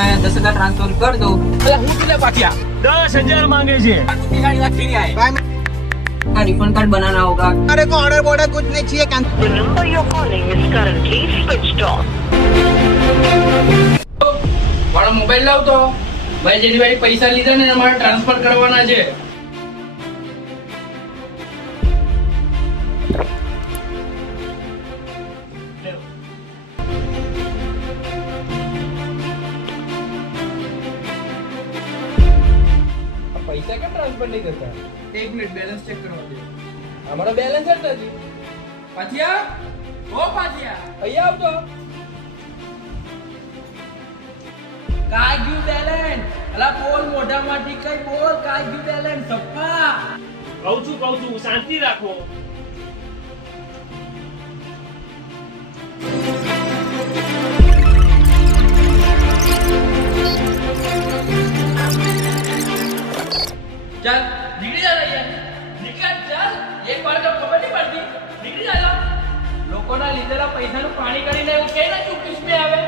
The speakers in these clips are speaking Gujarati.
10,000 ट्रांसफर कर दो। હું કેટલા પાછ્યા 10,000 માંગે છે। रिफंड कार्ड बनाना होगा। अरे को ऑर्डर बॉर्डर कुछ नहीं चाहिए। The number you're calling is currently switched off. મારો મોબાઈલ લાવ તો ભાઈ, જેની ભાઈ પૈસા લીધા ને અમારે ટ્રાન્સફર કરવાના છે। પૈસા કેમ ટ્રાન્સફર નહીં કરતા? એક મિનિટ બેલેન્સ ચેક કરવા દે। અમારો બેલેન્સ જ નથી। પાછિયા, ઓ પાછિયા, અહીંયા આવતો। કાઈ ગયું બેલેન્સ? અલા બોલ, મોઢામાંથી કઈ બોલ, કાઈ ગયું બેલેન્સ? સપ્પા કહું છું, શાંતિ રાખો। ચાલ નીકળી જા યાર, નીકળ ચાલ। એક વાર તો ખબર નહીં પડતી, નીકળી જા। લોકોના લીધેલા પૈસાનું પાણી કરીને એવું કે ના ચૂકીશ મે આવે।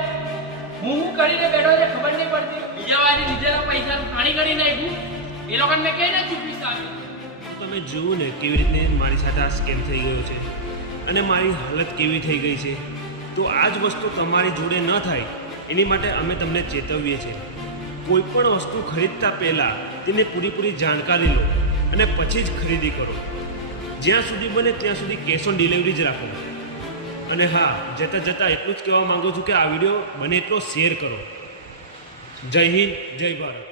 હું કરીને બેઠો છે, ખબર નહીં પડતી। બીજા વાળી લીધેલા પૈસાનું પાણી કરીને આવ્યું, એ લોકોને મેં કે ના ચૂકીશ આવે। તમે જોયું ને કેવી રીતે મારી સાથે આ સ્કેમ થઈ ગયો છે અને મારી હાલત કેવી થઈ ગઈ છે। તો આ જ વસ્તુ તમારી જોડે ન થાય એની માટે અમે તમને ચેતવીએ છીએ। કોઈ પણ વસ્તુ ખરીદતા પહેલાં તેની પૂરી જાણકારી લો અને પછી જ ખરીદી કરો। જ્યાં સુધી બને ત્યાં સુધી કેશ ઓન ડિલિવરી જ રાખો। અને હા, જતાં એટલું જ કહેવા માગું છું કે આ વિડીયો બને એટલો શેર કરો। જય હિન્દ, જય ભારત।